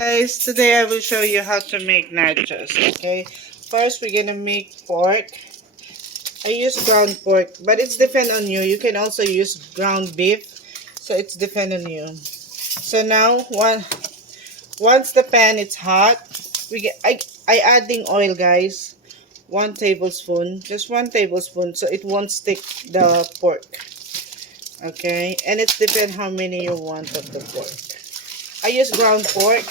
Guys, today I will show you how to make nachos. Okay, first we're gonna make pork. I use ground pork, but it's depend on you. You can also use ground beef, so it's depend on you. So now once the pan is hot, I adding oil, guys. 1 tablespoon, just 1 tablespoon, so it won't stick the pork. Okay, and it depends how many you want of the pork. I use ground pork.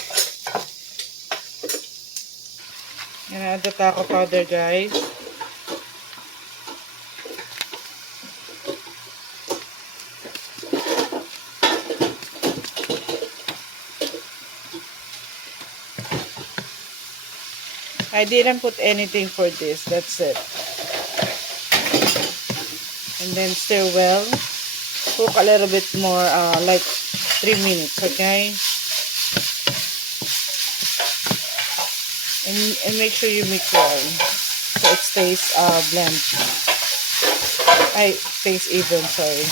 And add the taco powder, guys. I didn't put anything for this. That's it. And then stir well. Cook a little bit more, like 3 minutes, okay? And make sure you mix well so it stays blend. Stays even, sorry.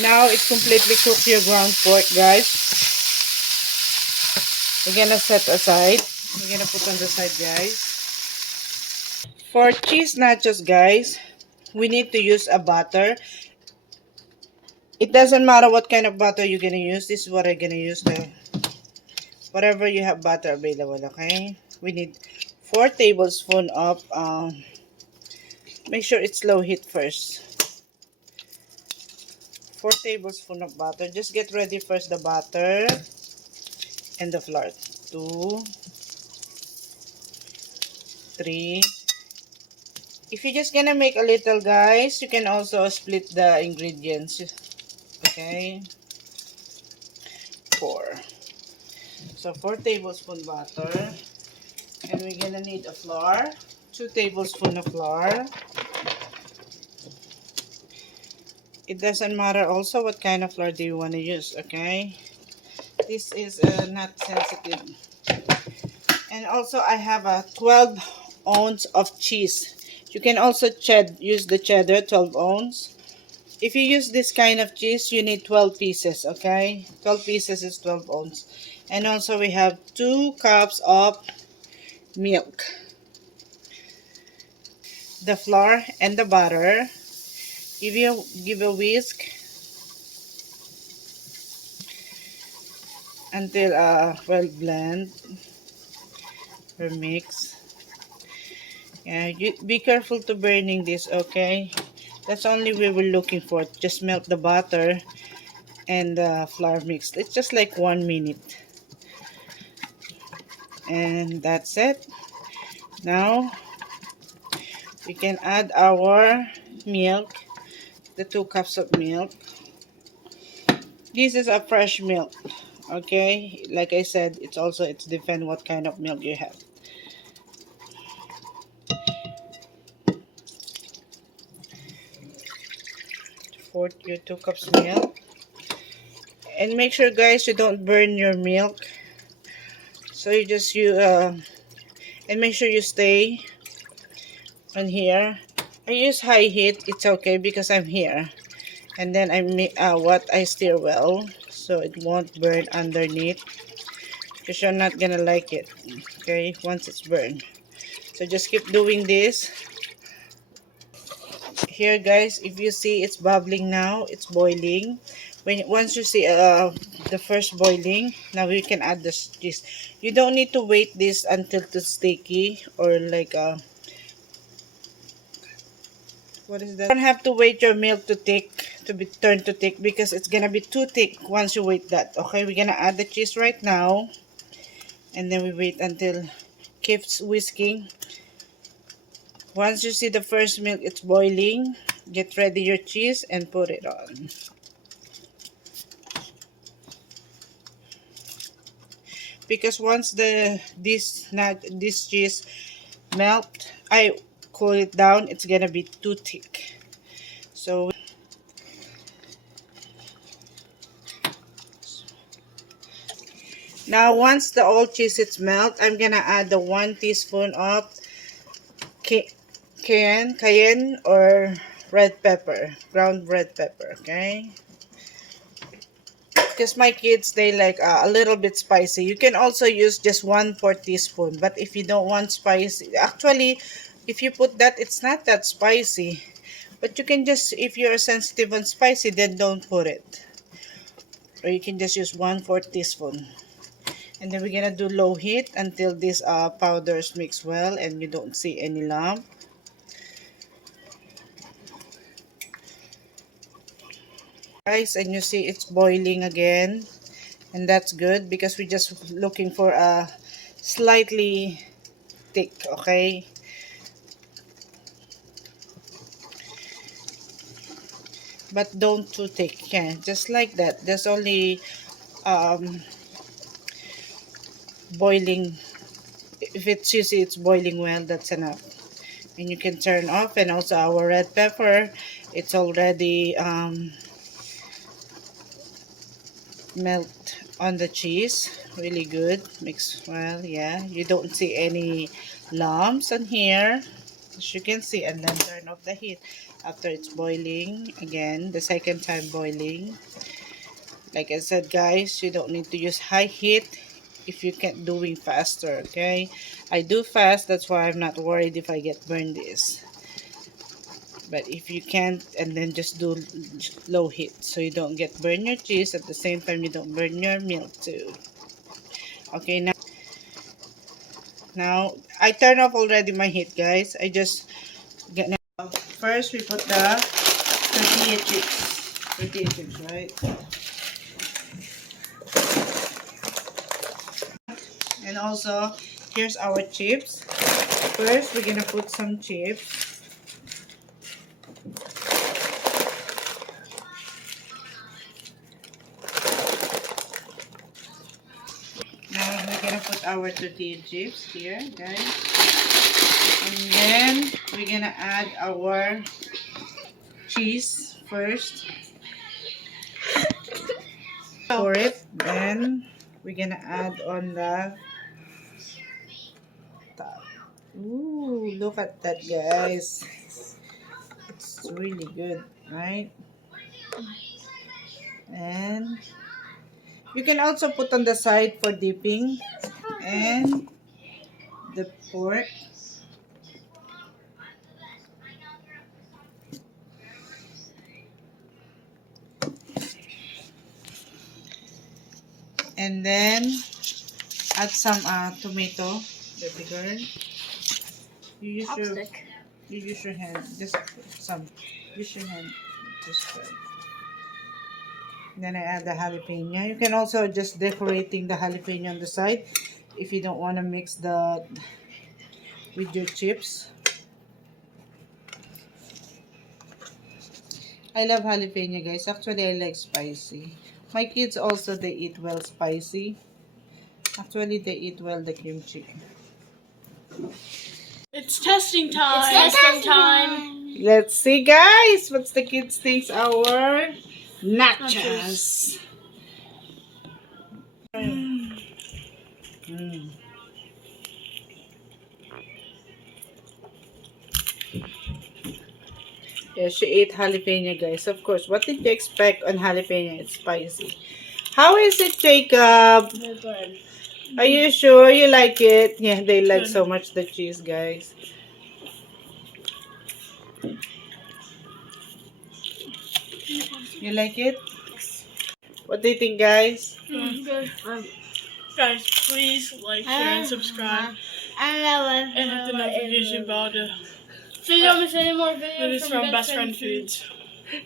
Now it's completely cooked your ground pork, guys. We're gonna set aside. We're gonna put on the side, guys. For cheese nachos, guys, we need to use a butter. It doesn't matter what kind of butter you're gonna use. This is what I'm gonna use. Whatever you have butter available, okay? We need 4 tablespoons of, make sure it's low heat first. 4 tablespoons of butter. Just get ready first the butter and the flour. 2, 3. If you're just gonna make a little, guys, you can also split the ingredients. Okay? 4. So 4 tablespoons butter. And we're gonna need a flour. 2 tablespoons of flour. It doesn't matter also what kind of flour do you want to use, okay? This is not sensitive. And also I have a 12 ounce of cheese. You can also use the cheddar, 12 ounce. If you use this kind of cheese, you need 12 pieces, okay? 12 pieces is 12 ounce. And also we have 2 cups of milk. The flour and the butter. Give a whisk until well blend or mix. Yeah, you be careful to burning this, okay? That's only we were looking for. Just melt the butter and the flour mix. It's just like 1 minute. And that's it. Now we can add our milk, the 2 cups of milk. This is a fresh milk, okay? Like I said, it's depend what kind of milk you have. For your 2 cups milk. And make sure, guys, you don't burn your milk. So and make sure you stay on here. I use high heat. It's okay because I'm here. And then I stir well so it won't burn underneath. Because you're not gonna like it, okay, once it's burned. So just keep doing this. Here, guys, if you see it's bubbling now, it's boiling. Once you see the first boiling, now we can add this cheese. You don't need to wait this until it's sticky or like what is that? You don't have to wait your milk to be turned to thick because it's gonna be too thick once you wait that. Okay, we're gonna add the cheese right now, and then we wait until keeps whisking. Once you see the first milk, it's boiling. Get ready your cheese and put it on. Because once this cheese melt, I cool it down, it's gonna be too thick. So now once the old cheese is melt, I'm gonna add the 1 teaspoon of cayenne or red pepper, ground red pepper, okay? Because my kids, they like a little bit spicy. You can also use just 1/4 teaspoon. But if you don't want spicy, actually, if you put that, it's not that spicy. But you can just, if you're sensitive on spicy, then don't put it. Or you can just use 1/4 teaspoon. And then we're gonna do low heat until these powders mix well and you don't see any lump. Guys, and you see it's boiling again. And that's good because we're just looking for a slightly thick, okay? But don't too thick, yeah, just like that. There's only boiling. If it's, you see it's boiling well, that's enough. And you can turn off. And also our red pepper, it's already melt on the cheese, really good, mix well. Yeah, you don't see any lumps on here, as you can see. And then turn off the heat after it's boiling again, the second time boiling. Like I said, guys, you don't need to use high heat if you can't doing faster, okay? I do fast, that's why I'm not worried if I get burned this. But if you can't, and then just do low heat so you don't get burn your cheese, at the same time you don't burn your milk too. Okay, now I turn off already my heat, guys. I just get, now first we put the tortilla chips, right? And also here's our chips. First we're gonna put some chips. Now we're gonna put our tortilla chips here, guys. And then we're gonna add our cheese first. For it. Then we're gonna add on the top. Ooh, look at that, guys. It's really good, right? And you can also put on the side for dipping. And the pork. And then add some tomato, baby girl. You use your hand, just some. Use your hand, just spread. Then I add the jalapeno. You can also just decorating the jalapeno on the side if you don't want to mix the with your chips. I love jalapeno, guys. Actually, I like spicy. My kids also, they eat well spicy. Actually, they eat well the kimchi. It's testing time. It's testing time. Let's see, guys. What's the kids thinks our nachos. Yeah, she ate jalapeno, guys. Of course, what did you expect on jalapeno? It's spicy. How is it, Jacob? Good. Are you sure you like it? Yeah, they like so much the cheese, guys. You like it? What do you think, guys? Good. Guys, please like, share, and subscribe. And hit the notification bell to so you don't miss any more videos from Best Friend Foods.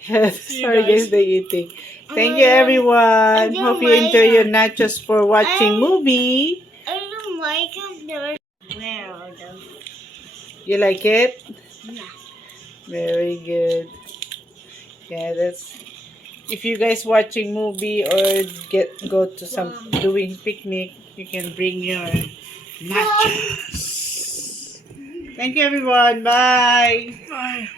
Yes, sorry guys, they eating. Thank you, everyone. Hope you enjoy your nachos for watching movie. I don't like it. Never wear them. You like it? Yeah. Very good. Yeah, that's. If you guys watching movie or go to some doing picnic, you can bring your nachos. Thank you, everyone. Bye. Bye.